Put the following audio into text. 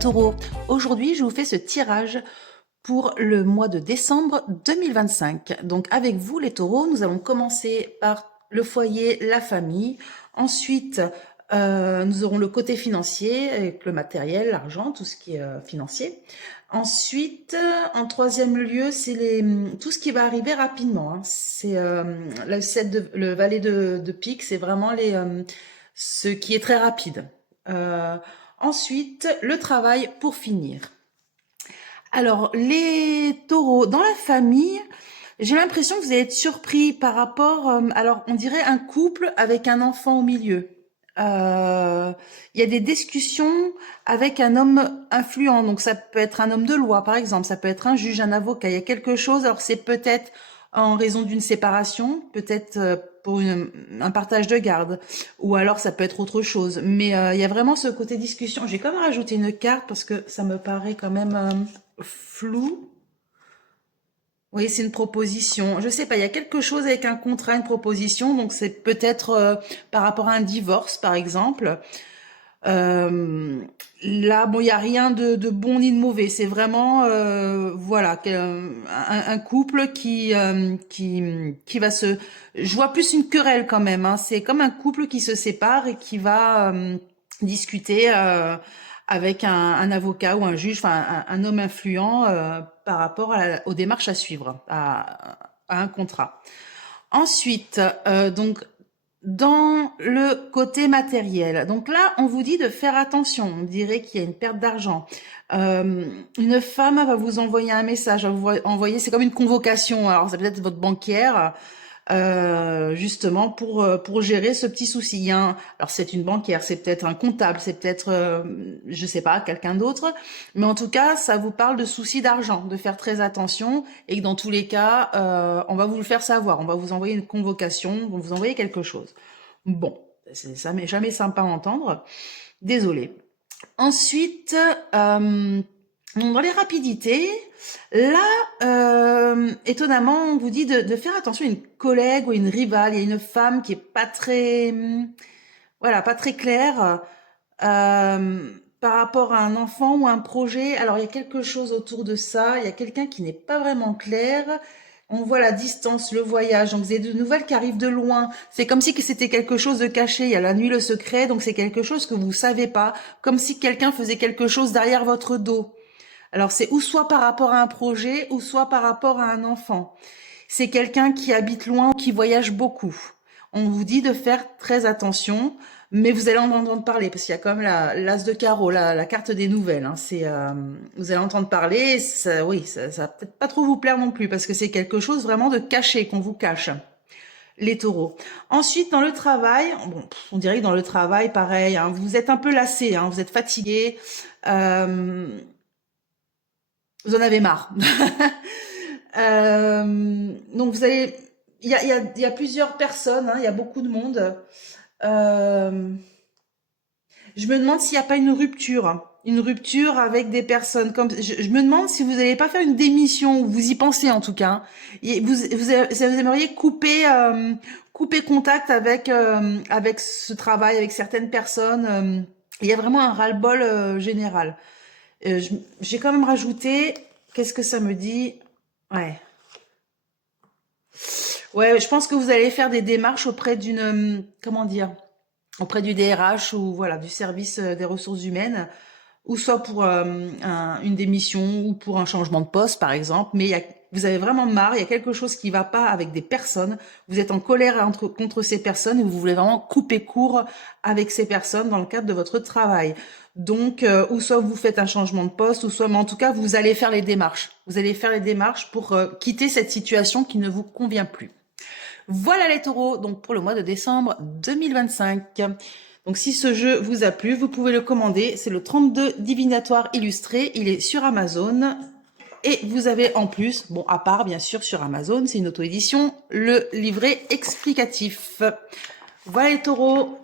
taureaux, aujourd'hui je vous fais ce tirage pour le mois de décembre 2025. Donc avec vous les taureaux, nous allons commencer par le foyer, la famille. Ensuite, nous aurons le côté financier avec le matériel, l'argent, tout ce qui est financier. Ensuite, en troisième lieu, c'est tout ce qui va arriver rapidement, hein. C'est le valet de pique, c'est vraiment ce qui est très rapide. Ensuite, le travail pour finir. Alors, les taureaux, dans la famille, j'ai l'impression que vous allez être surpris par rapport, alors on dirait un couple avec un enfant au milieu. Il y a des discussions avec un homme influent, donc ça peut être un homme de loi par exemple, ça peut être un juge, un avocat, il y a quelque chose, alors c'est peut-être en raison d'une séparation, peut-être pour un partage de garde, ou alors ça peut être autre chose, mais il y a vraiment ce côté discussion. J'ai quand même rajouté une carte parce que ça me paraît quand même flou. Oui, c'est une proposition. Je sais pas, il y a quelque chose avec un contrat, une proposition, donc c'est peut-être par rapport à un divorce, par exemple. Euh, Là, bon, il y a rien de bon ni de mauvais. C'est vraiment, voilà, un couple qui va se. Je vois plus une querelle quand même, hein. C'est comme un couple qui se sépare et qui va discuter avec un avocat ou un juge, enfin un homme influent par rapport aux démarches à suivre, à un contrat. Ensuite, donc dans le côté matériel, donc là, on vous dit de faire attention. On dirait qu'il y a une perte d'argent. Une femme va vous envoyer un message, va vous envoyer, c'est comme une convocation. Alors, c'est peut-être votre banquière, justement pour gérer ce petit souci. Alors, c'est une banquière, c'est peut-être un comptable, c'est peut-être, je sais pas, quelqu'un d'autre. Mais en tout cas, ça vous parle de soucis d'argent, de faire très attention et que dans tous les cas, on va vous le faire savoir. On va vous envoyer une convocation, on va vous envoyer quelque chose. Bon, ça m'est jamais sympa à entendre. Désolée. Ensuite, dans les rapidités, là, étonnamment, on vous dit de faire attention à une collègue ou une rivale. Il y a une femme qui est pas très, voilà, pas très claire par rapport à un enfant ou un projet. Alors, il y a quelque chose autour de ça. Il y a quelqu'un qui n'est pas vraiment clair. On voit la distance, le voyage. Donc, vous avez de nouvelles qui arrivent de loin. C'est comme si c'était quelque chose de caché. Il y a la nuit, le secret. Donc, c'est quelque chose que vous savez pas. Comme si quelqu'un faisait quelque chose derrière votre dos. Alors, c'est ou soit par rapport à un projet, ou soit par rapport à un enfant. C'est quelqu'un qui habite loin ou qui voyage beaucoup. On vous dit de faire très attention, mais vous allez en entendre parler parce qu'il y a quand même l'as de carreau, la carte des nouvelles, hein. Vous allez entendre parler. Oui, ça va peut-être pas trop vous plaire non plus parce que c'est quelque chose vraiment de caché qu'on vous cache. Les taureaux. Ensuite, dans le travail, bon, on dirait que dans le travail, pareil, hein, vous êtes un peu lassé, hein, vous êtes fatigué, vous en avez marre. Donc vous allez, il y a plusieurs personnes, hein, il y a beaucoup de monde. Euh, je me demande s'il n'y a pas une rupture avec des personnes. Comme je me demande si vous n'allez pas faire une démission, ou vous y pensez en tout cas, hein. Et vous aimeriez couper contact avec ce travail, avec certaines personnes. Il y a vraiment un ras-le-bol général. J'ai quand même rajouté. Qu'est-ce que ça me dit? Ouais. Ouais, je pense que vous allez faire des démarches auprès comment dire, auprès du DRH ou voilà, du service des ressources humaines, ou soit pour une démission ou pour un changement de poste, par exemple. Mais vous avez vraiment marre, il y a quelque chose qui va pas avec des personnes. Vous êtes en colère contre ces personnes et vous voulez vraiment couper court avec ces personnes dans le cadre de votre travail. Donc, ou soit vous faites un changement de poste, ou soit, mais en tout cas, vous allez faire les démarches. Vous allez faire les démarches pour quitter cette situation qui ne vous convient plus. Voilà les taureaux, donc pour le mois de décembre 2025. Donc si ce jeu vous a plu, vous pouvez le commander. C'est le 32 divinatoire illustré. Il est sur Amazon. Et vous avez en plus, bon à part bien sûr sur Amazon, c'est une auto-édition, le livret explicatif. Voilà les taureaux.